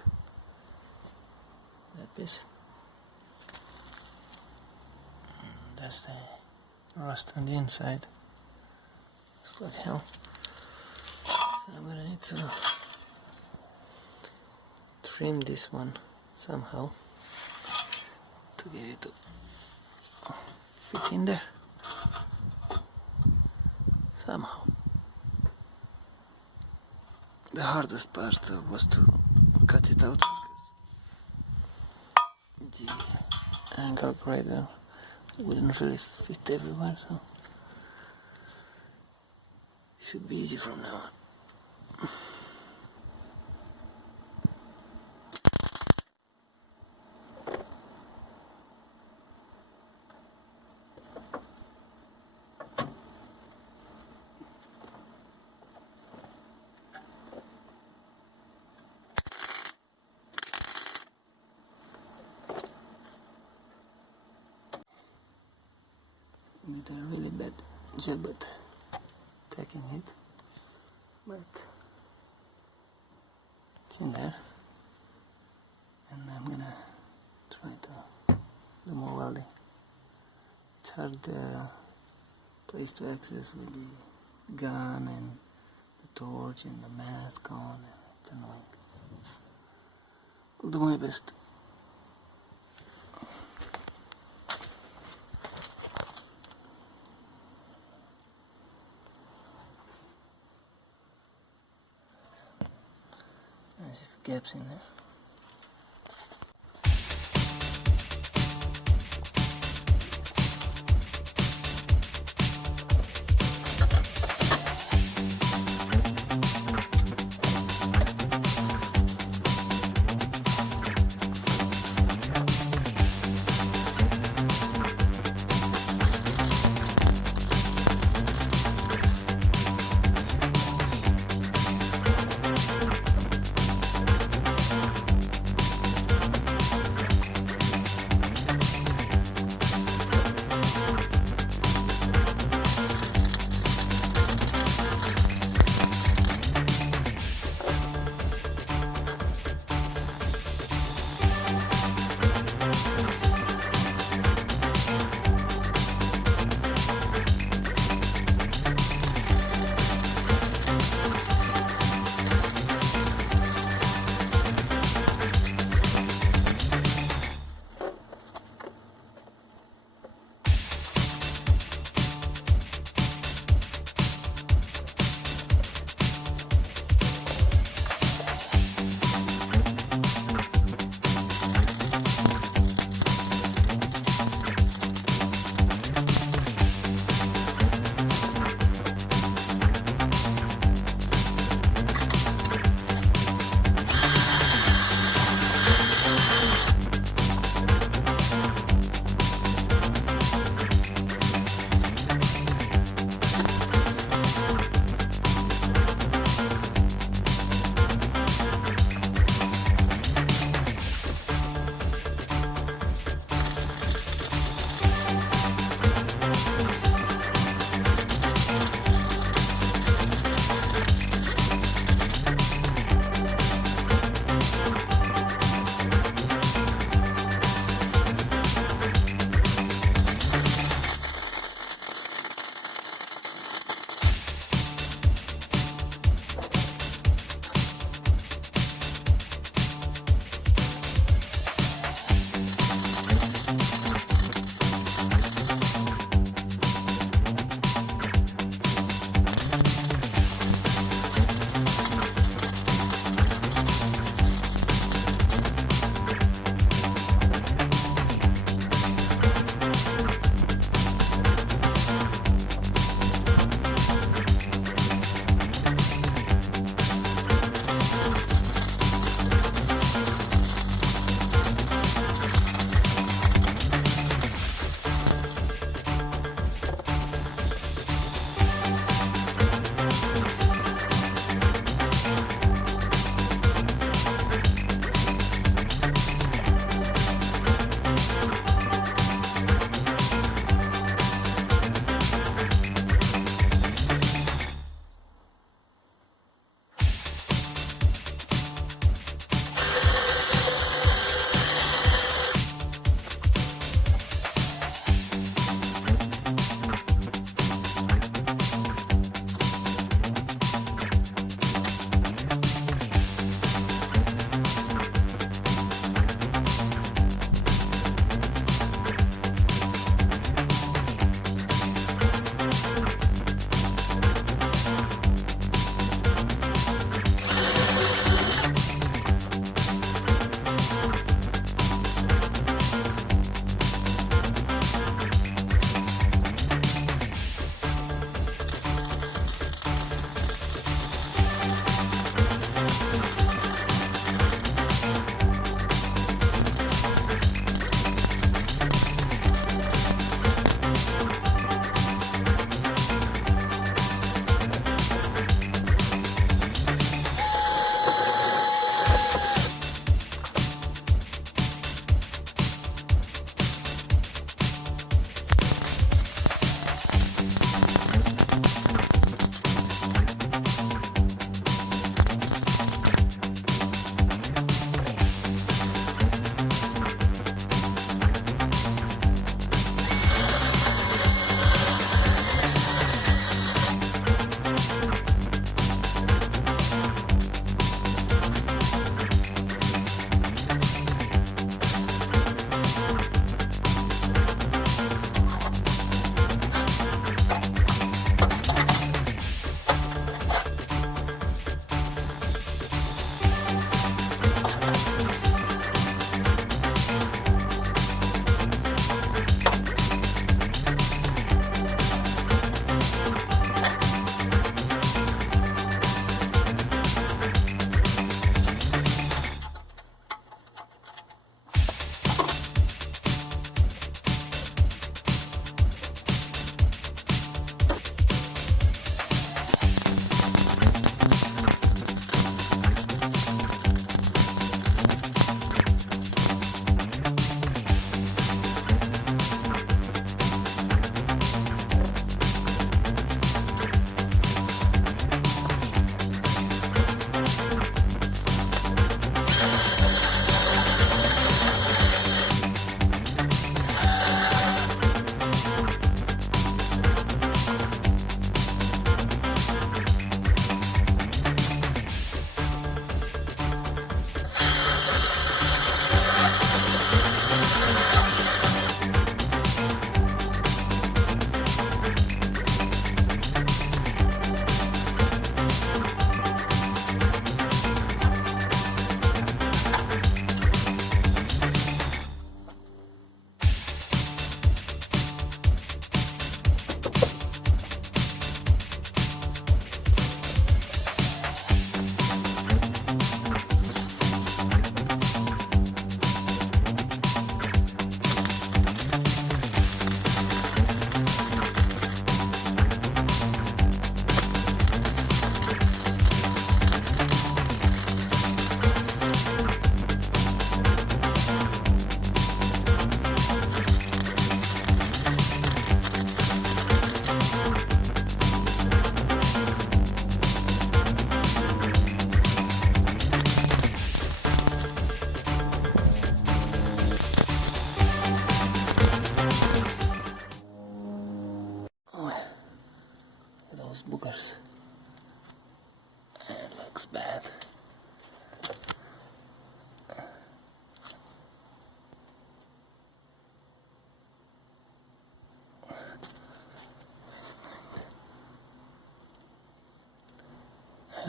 out that piece. That's the rust on the inside. Looks like hell. So I'm gonna need to trim this one somehow to get it to fit in there somehow. The hardest part was to cut it out because the angle grader wouldn't really fit everywhere, so it should be easy from now on. Did a really bad job at taking it, but it's in there, and I'm gonna try to do more welding. It's hard place to access with the gun and the torch and the mask on, and it's annoying. I'll do my best. There's gaps in there.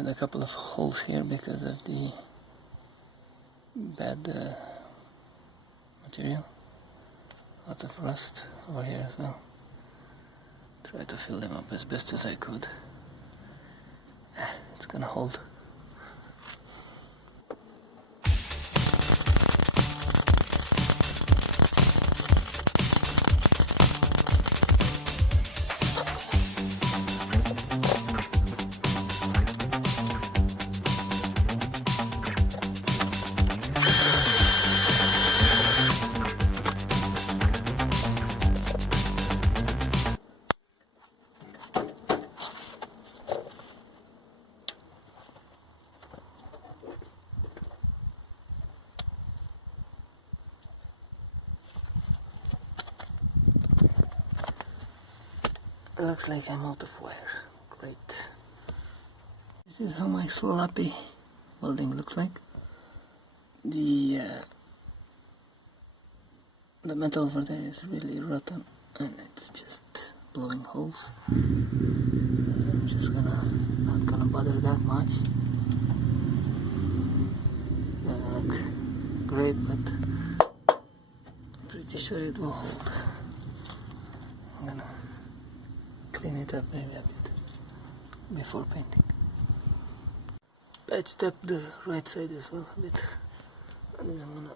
a couple of holes here because of the bad material. Lots of rust over here as well. Try to fill them up as best as I could. It's gonna hold. It looks like I'm out of wire. Great. This is how my sloppy welding looks like. The metal over there is really rotten and it's just blowing holes. I'm just not gonna bother that much. Doesn't look great, but I'm pretty sure it will hold. I'm gonna clean it up maybe a bit before painting. Patched up the right side as well a bit. I didn't want to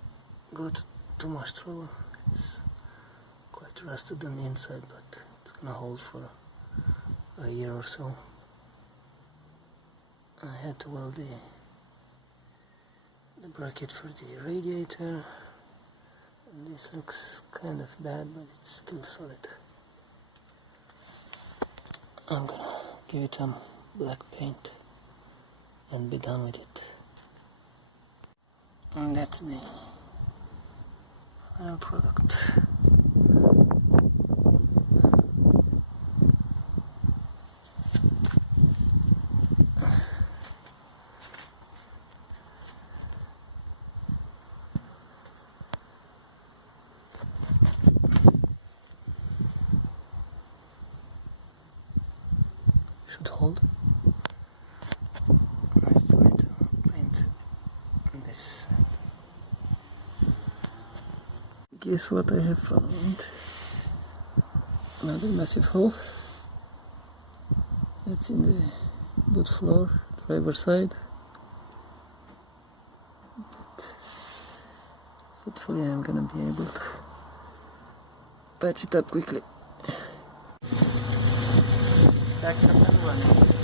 go to too much trouble. It's quite rusted on the inside, but it's gonna hold for a year or so. I had to weld the bracket for the radiator. And this looks kind of bad, but it's still solid. I'm gonna give it some black paint and be done with it. And that's the final product. Should hold. I still need to paint this side. Guess what I have found? Another massive hole. That's in the boot floor, driver side. But hopefully I'm gonna be able to patch it up quickly. Back up and running.